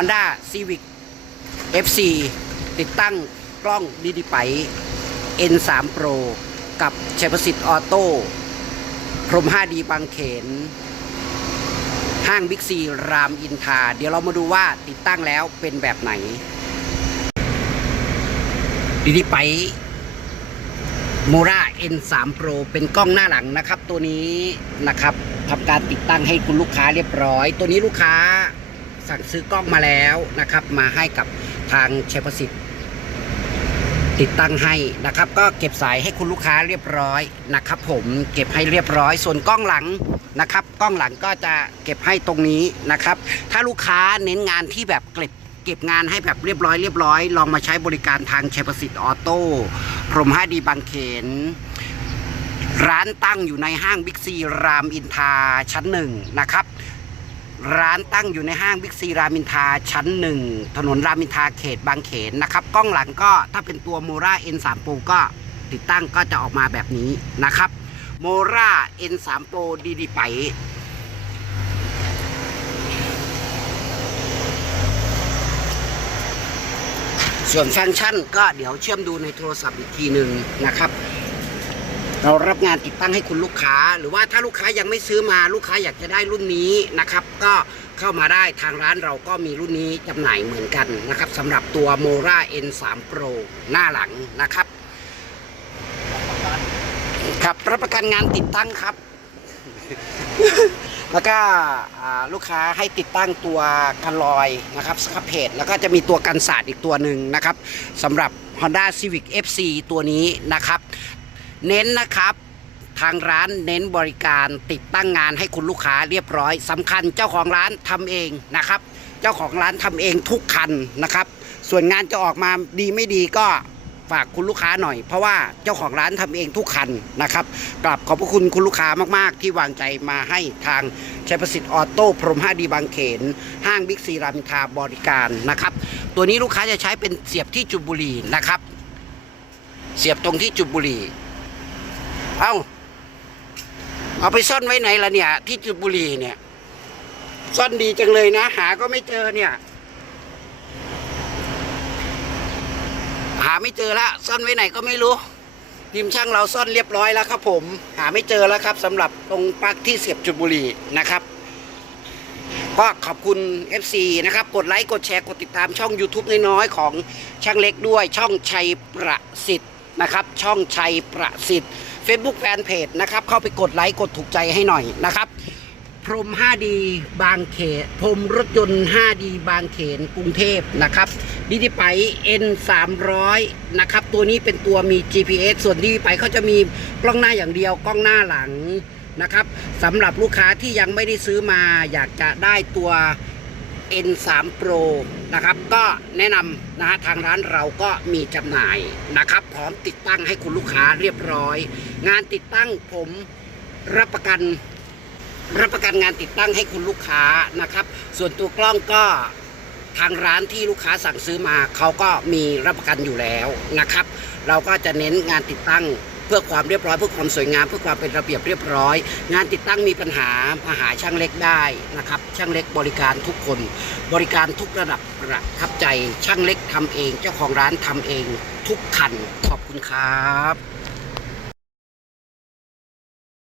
Honda Civic FC ติดตั้งกล้องดีดีไป N3 Pro กับชัยประสิทธิ์ออโต้พรหม 5D บางเขน ห้างบิ๊กซีรามอินทา เดี๋ยวเรามาดูว่าติดตั้งแล้วเป็นแบบไหน ดีดีไปโมรา N3 Pro เป็นกล้องหน้าหลังนะครับ ตัวนี้นะครับทำการติดตั้งให้คุณลูกค้าเรียบร้อย ตัวนี้ลูกค้า สั่งซื้อกล้องมาแล้วนะครับ มาให้กับทางเชัยประสิทธิ์ติดตั้งให้นะครับ ก็เก็บสายให้คุณลูกค้าเรียบร้อยนะครับ ผมเก็บให้เรียบร้อย ส่วนกล้องหลังนะครับ กล้องหลังก็จะเก็บให้ตรงนี้นะครับ ถ้าลูกค้าเน้นงานที่แบบเก็บเก็บงานให้แบบเรียบร้อยเรียบร้อย ลองมาใช้บริการทางเชัยประสิทธิ์ออโต้พรมห้าดีบางเขนร้านตั้งอยู่ในห้างบิ๊กซีรามอินทราชั้นหนึ่งนะครับ ร้านตั้งอยู่ในห้างบิ๊กซีรามินทาชั้นหนึ่งถนนรามินทาเขตบางเขนนะครับ กล้องหลังก็ถ้าเป็นตัวโมรา N3 Pro ก็ติดตั้งก็จะออกมาแบบนี้นะครับโมรา N3 Pro ดีดีไปส่วนฟังก์ชันก็เดี๋ยวเชื่อมดูในโทรศัพท์อีกทีหนึ่งนะครับ เรารับงานติดตั้งให้คุณลูกค้า หรือว่าถ้าลูกค้ายังไม่ซื้อมาลูกค้าอยากจะได้รุ่นนี้นะครับ ก็เข้ามาได้ทางร้านเราก็มีรุ่นนี้จำหน่ายเหมือนกันนะครับสำหรับตัว Mora N3 Pro หน้าหลังนะครับ ครับรับประกันงานติดตั้งครับ แล้วก็ลูกค้าให้ติดตั้งตัวกันลอยนะครับสครับเพจแล้วก็จะมีตัวกันสาดอีกตัวหนึ่งนะครับสำหรับ Honda Civic FC ตัวนี้นะครับ เน้นนะครับ ทางร้านเน้นบริการติดตั้งงานให้คุณลูกค้าเรียบร้อยสำคัญเจ้าของร้านทำเองนะครับ เจ้าของร้านทำเองทุกคันนะครับ ส่วนงานจะออกมาดีไม่ดีก็ฝากคุณลูกค้าหน่อย เพราะว่าเจ้าของร้านทำเองทุกคันนะครับกลับขอบพระคุณคุณลูกค้ามากๆ ที่วางใจมาให้ทางชัยประสิทธิ์ออโต้พรหม 5D บางเขน ห้างบิ๊กซีรามอินทราบริการนะครับ ตัวนี้ลูกค้าจะใช้เป็นเสียบที่จุบุรีนะครับ เสียบตรงที่จุบุรี เอาเอาไปซ่อนไว้ไหนล่ะเนี่ย ที่จุดบุรีเนี่ย ซ่อนดีจังเลยนะ หาก็ไม่เจอเนี่ย หาไม่เจอละซ่อนไว้ไหนก็ไม่รู้ทีมช่างเราซ่อนเรียบร้อยแล้วครับ ผม หาไม่เจอแล้วครับสำหรับตรงปลั๊กที่เสียบจุดบุรีนะครับก็ขอบคุณ FC นะครับ กดไลค์กดแชร์กดติดตามช่อง YouTube น้อยๆของช่างเล็กด้วยช่องชัยประสิทธิ์นะครับ ช่องชัยประสิทธิ์ Facebook Fanpage นะครับ เข้าไปกดไลค์กดถูกใจให้หน่อยนะครับ พรม 5D บางเขนพรมรถยนต์ 5D บางเขนกรุงเทพนะครับดีดีไป N 300นะครับ ตัวนี้เป็นตัวมี GPS ส่วนดีดีไปเขาจะมีกล้องหน้าอย่างเดียวกล้องหน้าหลังนะครับสำหรับลูกค้าที่ยังไม่ได้ซื้อมาอยากจะได้ตัว N3 Pro นะครับ ก็แนะนำนะฮะทางร้านเราก็มีจำหน่ายนะครับ พร้อมติดตั้งให้คุณลูกค้าเรียบร้อย งานติดตั้งผมรับประกันรับประกันงานติดตั้งให้คุณลูกค้านะครับ ส่วนตัวกล้องก็ทางร้านที่ลูกค้าสั่งซื้อมาเขาก็มีรับประกันอยู่แล้วนะครับ เราก็จะเน้นงานติดตั้ง เพื่อความเรียบร้อยเพื่อความสวยงาม เพื่อความเป็นระเบียบเรียบร้อย งานติดตั้งมีปัญหามาหาช่างเล็กได้นะครับช่างเล็กบริการทุกคน บริการทุกระดับประทับใจช่างเล็กทำเอง เจ้าของร้านทำเอง ทุกคันขอบคุณครับ